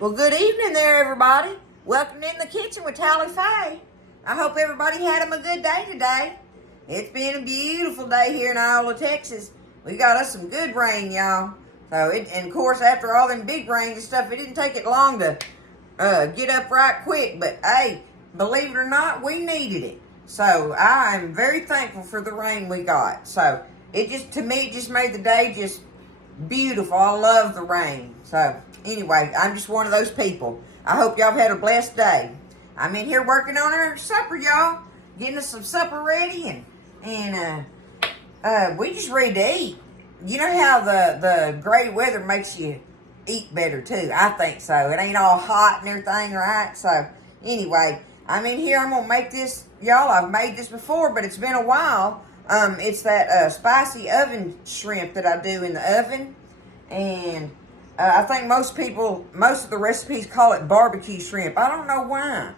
Well, good evening there, everybody. Welcome in the kitchen with Tally Faye. I hope everybody had them a good day today. It's been a beautiful day here in Iowa, Texas. We got us some good rain, y'all. And of course, after all them big rains and stuff, it didn't take it long to get up right quick. But hey, believe it or not, we needed it. So I am very thankful for the rain we got. So to me, it just made the day just beautiful. I love the rain. So anyway, I'm just one of those people. I hope y'all have had a blessed day. I'm in here working on our supper, y'all. Getting us some supper ready, and we just ready to eat. You know how the gray weather makes you eat better too? I think so. It ain't all hot and everything, right? So anyway, I'm in here. I'm gonna make this, y'all. I've made this before, but it's been a while. It's that spicy oven shrimp that I do in the oven, and I think most of the recipes call it barbecue shrimp. I don't know why.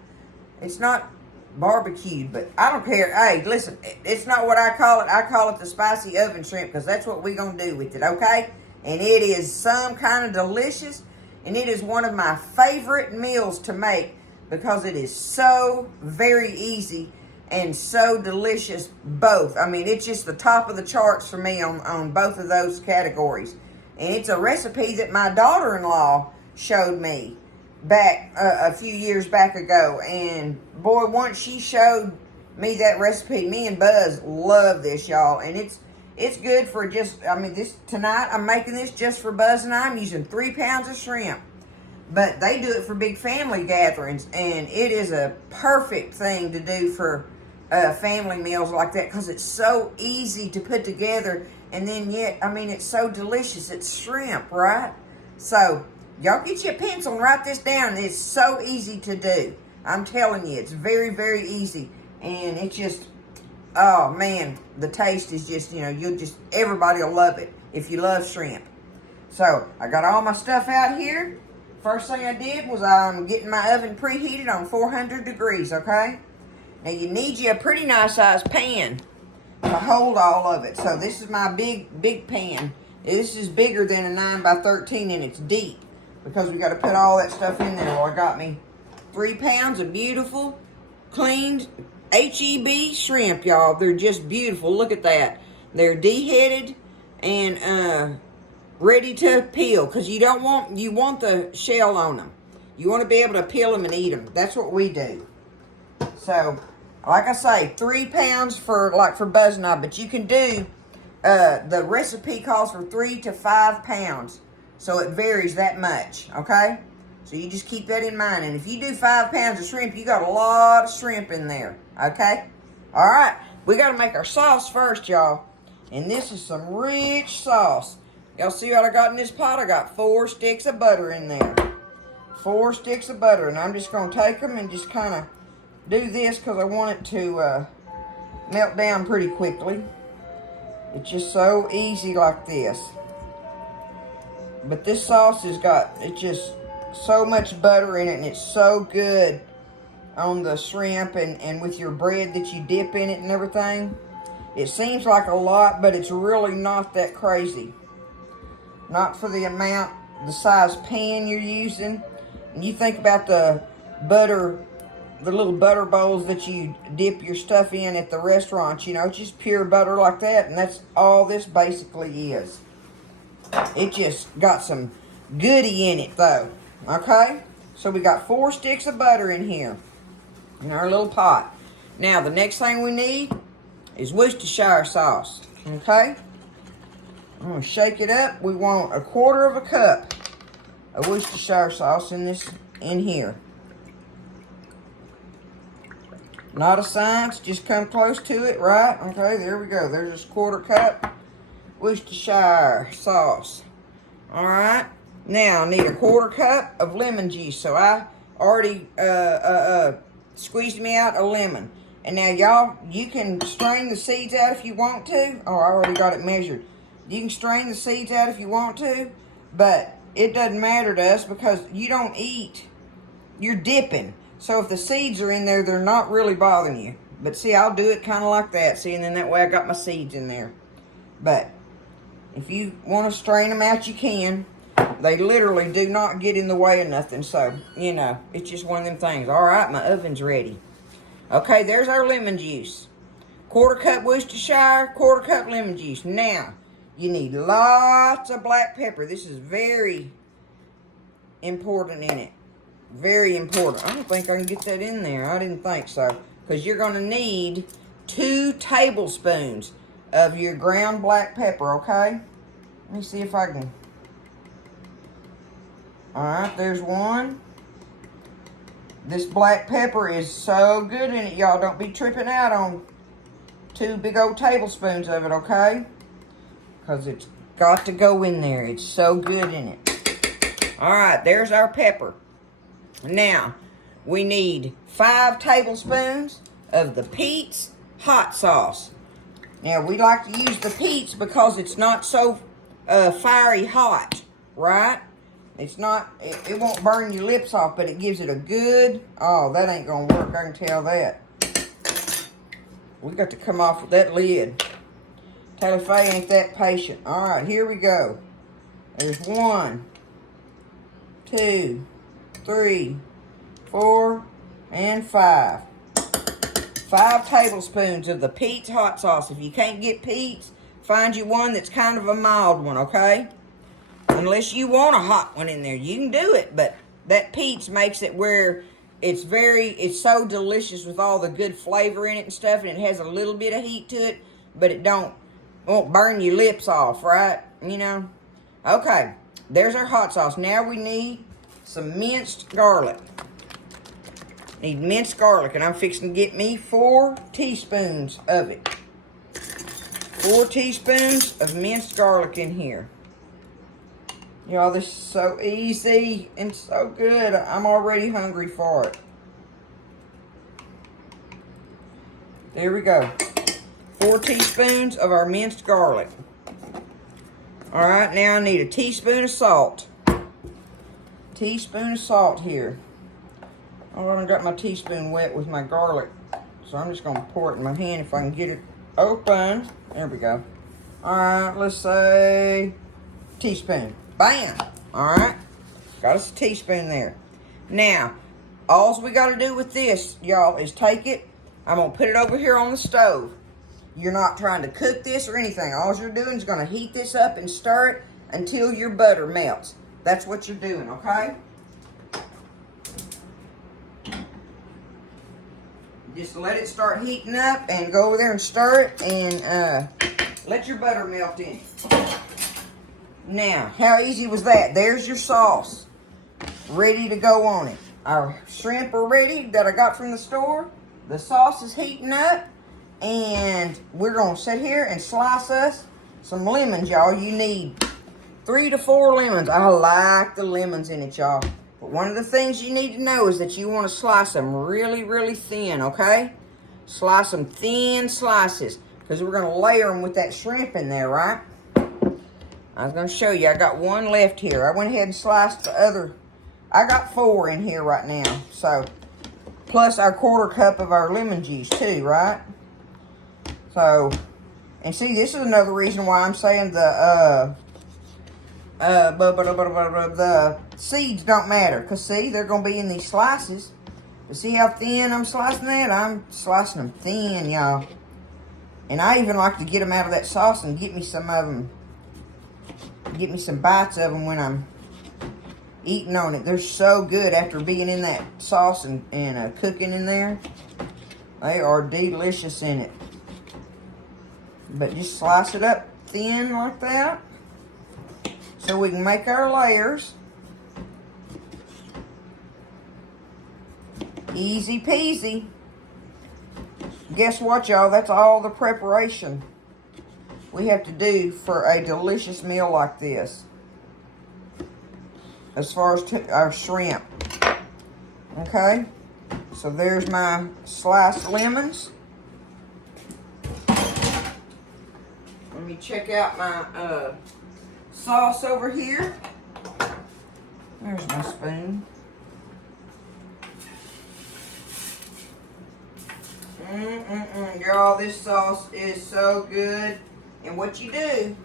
It's not barbecued, but I don't care. Hey, listen, it's not what I call it. I call it the spicy oven shrimp because that's what we're going to do with it, okay? And it is some kind of delicious, and it is one of my favorite meals to make because it is so very easy and so delicious both. I mean, it's just the top of the charts for me on both of those categories. And it's a recipe that my daughter-in-law showed me back a few years back ago. And boy, once she showed me that recipe, me and Buzz love this, y'all. And it's good for tonight I'm making this just for Buzz and I'm using 3 pounds of shrimp. But they do it for big family gatherings, and it is a perfect thing to do for family meals like that because it's so easy to put together. And then yet, it's so delicious. It's shrimp, right? So, y'all get you a pencil and write this down. It's so easy to do. I'm telling you, it's very, very easy. And it's just, oh man, the taste is just, everybody will love it if you love shrimp. So, I got all my stuff out here. First thing I did was I'm getting my oven preheated on 400 degrees, okay? Now, you need you a pretty nice sized pan to hold all of it. So this is my big pan. This is bigger than a 9 by 13 and it's deep because we got to put all that stuff in there. Well, I got me 3 pounds of beautiful, cleaned HEB shrimp, y'all. They're just beautiful. Look at that. They're deheaded and ready to peel because you want the shell on them. You want to be able to peel them and eat them. That's what we do. So, like I say, 3 pounds for Buzz and I, but you can do, the recipe calls for 3 to 5 pounds. So it varies that much, okay? So you just keep that in mind. And if you do 5 pounds of shrimp, you got a lot of shrimp in there, okay? All right, we got to make our sauce first, y'all. And this is some rich sauce. Y'all see what I got in this pot? I got 4 sticks of butter in there. 4 sticks of butter. And I'm just going to take them and just kind of do this because I want it to melt down pretty quickly. It's just so easy like this. But this sauce it's just so much butter in it, and it's so good on the shrimp and with your bread that you dip in it and everything. It seems like a lot, but it's really not that crazy. Not for the size pan you're using. And you think about the little butter bowls that you dip your stuff in at the restaurant, it's just pure butter like that, and that's all this basically is. It just got some goody in it though, okay? So we got 4 sticks of butter in here, in our little pot. Now the next thing we need is Worcestershire sauce, okay? I'm gonna shake it up. We want 1/4 cup of Worcestershire sauce in here. Not a science, just come close to it, right? Okay, there we go. There's this 1/4 cup Worcestershire sauce. All right. Now, I need 1/4 cup of lemon juice. So I already squeezed me out a lemon. And now, y'all, you can strain the seeds out if you want to. Oh, I already got it measured. You can strain the seeds out if you want to. But it doesn't matter to us because you don't eat. You're dipping. So if the seeds are in there, they're not really bothering you. But see, I'll do it kind of like that. See, and then that way I got my seeds in there. But if you want to strain them out, you can. They literally do not get in the way of nothing. So, you know, it's just one of them things. All right, my oven's ready. Okay, there's our lemon juice. 1/4 cup Worcestershire, 1/4 cup lemon juice. Now, you need lots of black pepper. This is very important in it. Very important. I don't think I can get that in there. I didn't think so. Because you're going to need 2 tablespoons of your ground black pepper, okay? Let me see if I can. Alright, there's one. This black pepper is so good in it, y'all. Don't be tripping out on 2 big old tablespoons of it, okay? Because it's got to go in there. It's so good in it. Alright, there's our pepper. Now, we need 5 tablespoons of the Pete's hot sauce. Now, we like to use the Pete's because it's not so fiery hot, right? It's not, it won't burn your lips off, but it gives it a good, oh, that ain't gonna work, I can tell that. We got to come off with that lid. Tally Faye ain't that patient. All right, here we go. There's 1, 2, 3, 4, and 5. 5 tablespoons of the Pete's hot sauce. If you can't get Pete's, find you one that's kind of a mild one, okay? Unless you want a hot one in there, you can do it. But that Pete's makes it where it's so delicious with all the good flavor in it and stuff, and it has a little bit of heat to it, but it won't burn your lips off, right? You know? Okay, there's our hot sauce. Now we need some minced garlic. Need minced garlic, and I'm fixing to get me 4 teaspoons of it. 4 teaspoons of minced garlic in here. Y'all, this is so easy and so good. I'm already hungry for it. There we go. 4 teaspoons of our minced garlic. All right, now I need a teaspoon of salt. Teaspoon of salt here. Oh, I got my teaspoon wet with my garlic, so I'm just going to pour it in my hand if I can get it open. There we go. All right, let's say teaspoon. Bam! All right, got us a teaspoon there. Now, all we got to do with this, y'all, is take it. I'm going to put it over here on the stove. You're not trying to cook this or anything. All you're doing is going to heat this up and stir it until your butter melts. That's what you're doing, okay? Just let it start heating up and go over there and stir it and let your butter melt in it. Now, how easy was that? There's your sauce ready to go on it. Our shrimp are ready that I got from the store. The sauce is heating up, and we're going to sit here and slice us some lemons, y'all. You need 3 to 4 lemons. I like the lemons in it, y'all. But one of the things you need to know is that you want to slice them really, really thin, okay? Slice them thin slices, because we're going to layer them with that shrimp in there, right? I was going to show you. I got 1 left here. I went ahead and sliced the other. I got 4 in here right now. So, plus our 1/4 cup of our lemon juice too, right? So, and see, this is another reason why I'm saying the seeds don't matter. Because, see, they're going to be in these slices. But see how thin I'm slicing that? I'm slicing them thin, y'all. And I even like to get them out of that sauce and get me some of them. Get me some bites of them when I'm eating on it. They're so good after being in that sauce and cooking in there. They are delicious in it. But just slice it up thin like that, so we can make our layers. Easy peasy. Guess what, y'all? That's all the preparation we have to do for a delicious meal like this. As far as our shrimp. Okay? So there's my sliced lemons. Let me check out my sauce over here. There's my spoon. Y'all, this sauce is so good. And what you do,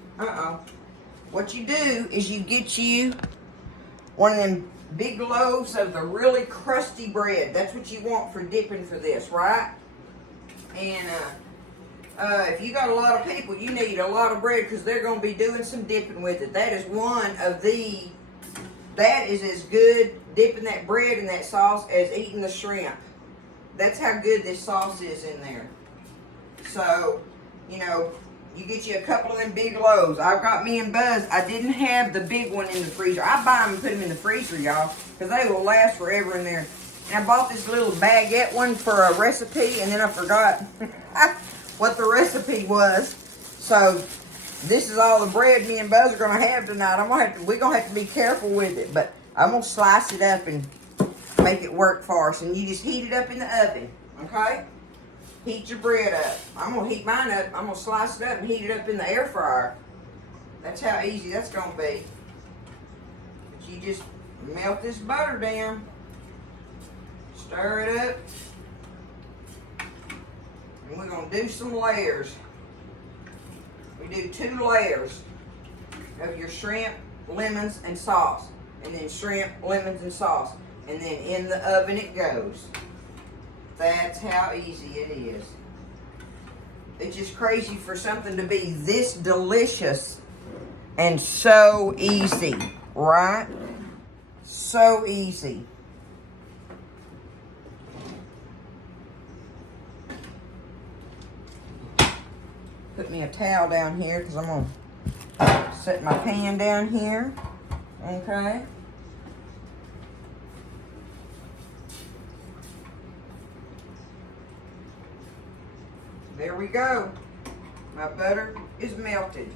what you do is you get you one of them big loaves of the really crusty bread. That's what you want for dipping for this, right? And if you got a lot of people, you need a lot of bread because they're going to be doing some dipping with it. That is one of the, that is as good dipping that bread in that sauce as eating the shrimp. That's how good this sauce is in there. So, you know, you get you a couple of them big loaves. I've got me and Buzz. I didn't have the big one in the freezer. I buy them and put them in the freezer, y'all, because they will last forever in there. And I bought this little baguette one for a recipe, and then I forgot what the recipe was. So this is all the bread me and Buzz are gonna have tonight. We're gonna have to be careful with it, but I'm gonna slice it up and make it work for us. And you just heat it up in the oven, okay? Heat your bread up. I'm gonna heat mine up. I'm gonna slice it up and heat it up in the air fryer. That's how easy that's gonna be. But you just melt this butter down, stir it up, and we're gonna do some layers. We do 2 layers of your shrimp, lemons, and sauce. And then shrimp, lemons, and sauce. And then in the oven it goes. That's how easy it is. It's just crazy for something to be this delicious and so easy, right? So easy. Put me a towel down here because I'm going to set my pan down here. Okay. There we go. My butter is melted.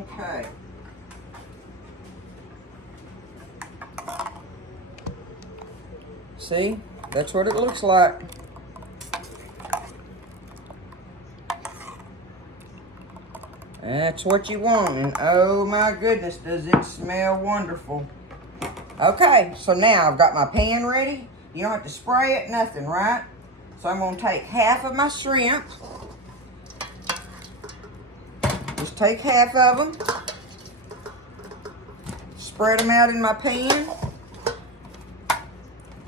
Okay. See? That's what it looks like. That's what you want, and oh my goodness, does it smell wonderful. Okay, so now I've got my pan ready. You don't have to spray it, nothing, right? So I'm gonna take half of my shrimp. Just take half of them. Spread them out in my pan.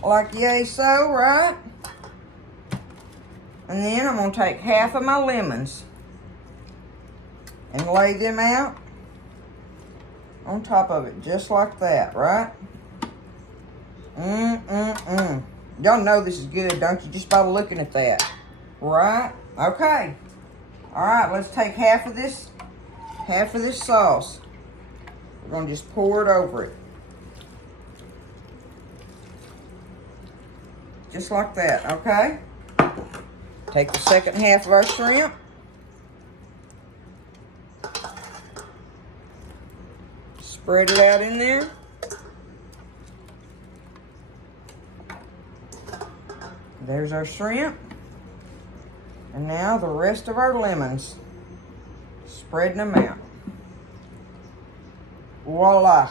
Like yay so, right? And then I'm gonna take half of my lemons and lay them out on top of it, just like that, right? Y'all know this is good, don't you? Just by looking at that, right? Okay. All right, let's take half of this sauce. We're gonna just pour it over it. Just like that, okay? Take the second half of our shrimp. Spread it out in there. There's our shrimp. And now the rest of our lemons. Spreading them out. Voila.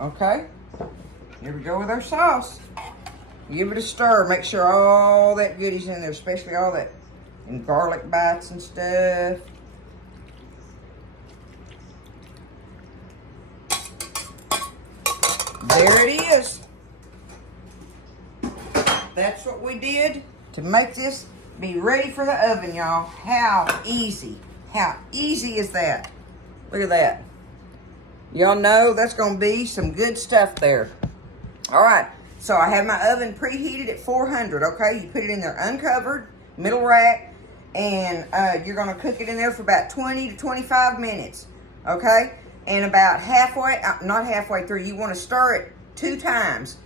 Okay. Here we go with our sauce. Give it a stir. Make sure all that goodie's in there, especially all that and garlic bites and stuff. There it is. That's what we did to make this be ready for the oven, y'all. How easy. How easy is that? Look at that. Y'all know that's going to be some good stuff there. All right. So I have my oven preheated at 400, okay? You put it in there uncovered, middle rack, and you're going to cook it in there for about 20 to 25 minutes, okay? And about halfway, not halfway through, you want to stir it 2 times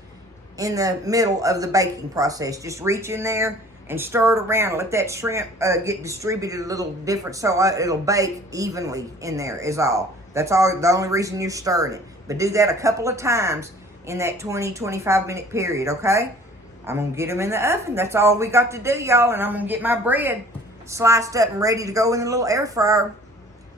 in the middle of the baking process. Just reach in there and stir it around. Let that shrimp get distributed a little different so it'll bake evenly in there is all. That's all. The only reason you're stirring it. But do that a couple of times in that 20-25 minute period, okay? I'm going to get them in the oven. That's all we got to do, y'all. And I'm going to get my bread sliced up and ready to go in the little air fryer.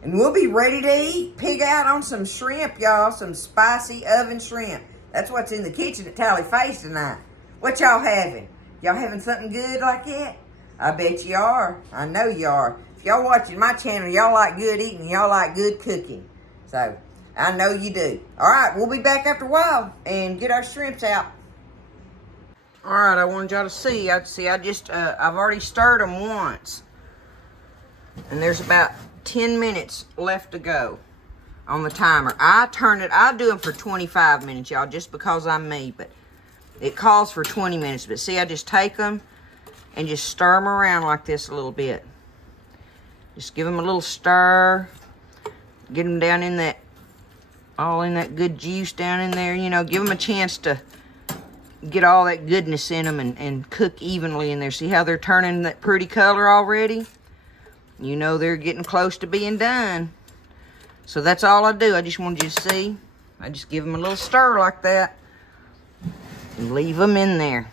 And we'll be ready to eat. Pig out on some shrimp, y'all. Some spicy oven shrimp. That's what's in the kitchen at Tally Faye's tonight. What y'all having? Y'all having something good like that? I bet you are. I know you are. If y'all watching my channel, y'all like good eating, y'all like good cooking. So, I know you do. All right, we'll be back after a while and get our shrimps out. All right, I wanted y'all to see. I've already stirred them once. And there's about 10 minutes left to go on the timer. I do them for 25 minutes, y'all, just because I'm me, but it calls for 20 minutes. But see, I just take them and just stir them around like this a little bit. Just give them a little stir. Get them down in that, all in that good juice down in there. You know, give them a chance to get all that goodness in them and cook evenly in there. See how they're turning that pretty color already? You know they're getting close to being done. So that's all I do. I just wanted you to see. I just give them a little stir like that. And leave them in there.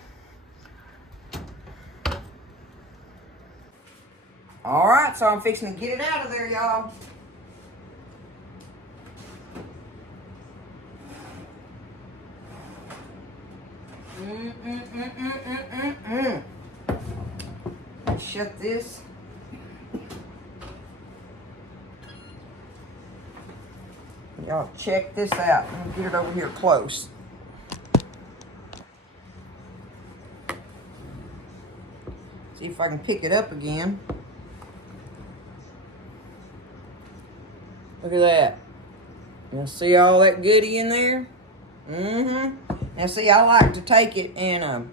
All right, so I'm fixing to get it out of there, y'all. Shut this. Y'all check this out. Let me get it over here close. See if I can pick it up again. Look at that. You see all that goodie in there? Now see, I like to take it and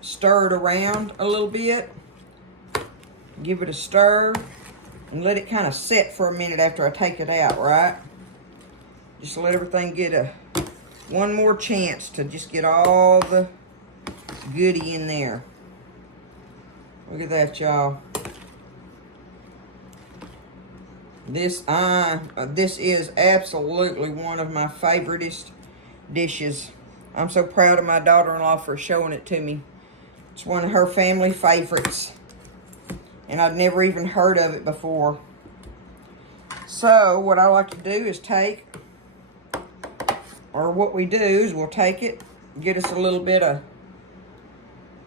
stir it around a little bit. Give it a stir. And let it kind of set for a minute after I take it out, right? Just let everything get one more chance to just get all the goodie in there. Look at that, y'all. This is absolutely one of my favoriteest dishes. I'm so proud of my daughter-in-law for showing it to me. It's one of her family favorites. And I'd never even heard of it before. So, what I like to do is what we do is we'll take it, get us a little bit of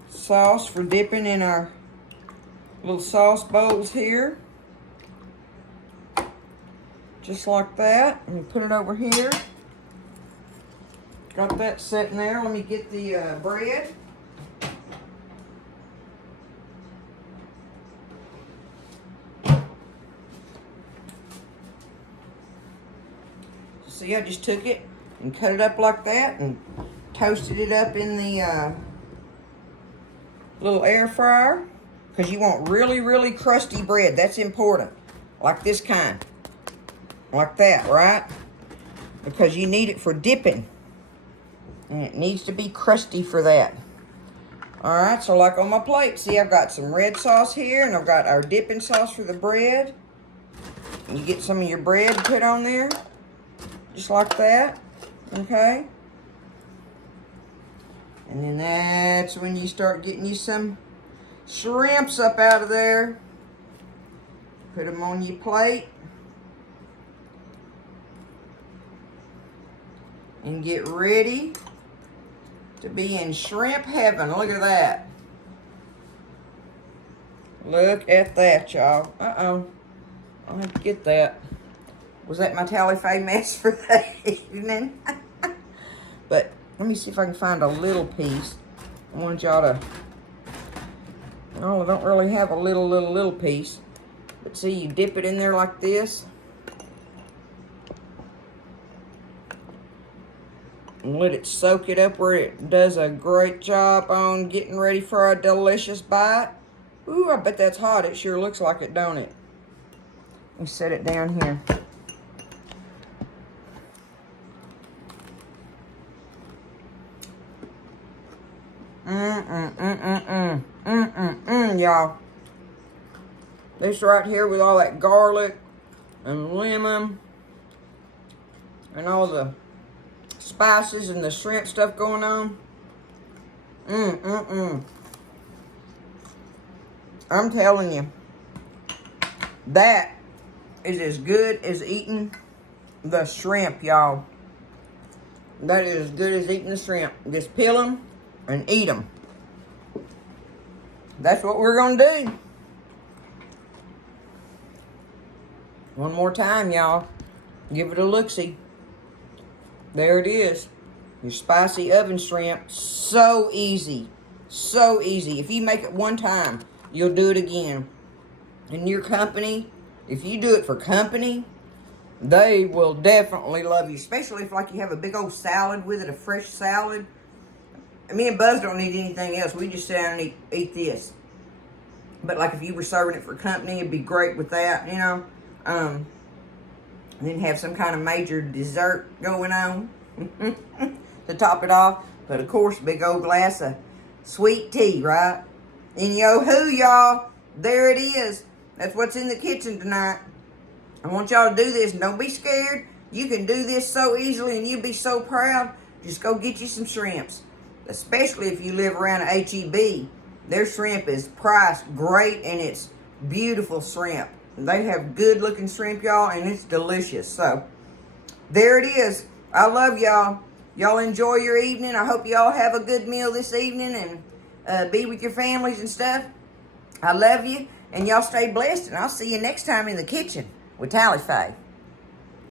sauce for dipping in our little sauce bowls here. Just like that. And we put it over here. Got that sitting there. Let me get the bread. See, I just took it and cut it up like that and toasted it up in the little air fryer. Because you want really, really crusty bread. That's important. Like this kind. Like that, right? Because you need it for dipping. And it needs to be crusty for that. Alright, so like on my plate, see, I've got some red sauce here. And I've got our dipping sauce for the bread. And you get some of your bread put on there. Just like that, okay? And then that's when you start getting you some shrimps up out of there. Put them on your plate. And get ready to be in shrimp heaven. Look at that. Look at that, y'all. Uh-oh. I'll have to get that. Was that my Tally-Fay mess for the evening? But let me see if I can find a little piece. I wanted y'all to... No, I don't really have a little piece. But see, you dip it in there like this. And let it soak it up where it does a great job on getting ready for a delicious bite. Ooh, I bet that's hot. It sure looks like it, don't it? Let me set it down here. Y'all. This right here with all that garlic and lemon and all the spices and the shrimp stuff going on. I'm telling you, that is as good as eating the shrimp, y'all. That is as good as eating the shrimp. Just peel them and eat them. that's what we're going to do. One more time, y'all. Give it a look-see. There it is. Your spicy oven shrimp. So easy. So easy. If you make it one time, you'll do it again. And your company, if you do it for company, they will definitely love you. Especially if like you have a big old salad with it, a fresh salad. Me and Buzz don't need anything else. We just sit down and eat this. But like if you were serving it for company, it'd be great with that, you know. And then have some kind of major dessert going on to top it off. But of course, big old glass of sweet tea, right? And yo-hoo, y'all. There it is. That's what's in the kitchen tonight. I want y'all to do this, and don't be scared. You can do this so easily, and you'll be so proud. Just go get you some shrimps. Especially if you live around HEB. Their shrimp is priced great, and it's beautiful shrimp. They have good-looking shrimp, y'all, and it's delicious. So, there it is. I love y'all. Y'all enjoy your evening. I hope y'all have a good meal this evening and be with your families and stuff. I love you, and y'all stay blessed, and I'll see you next time in the kitchen with Tally Faye.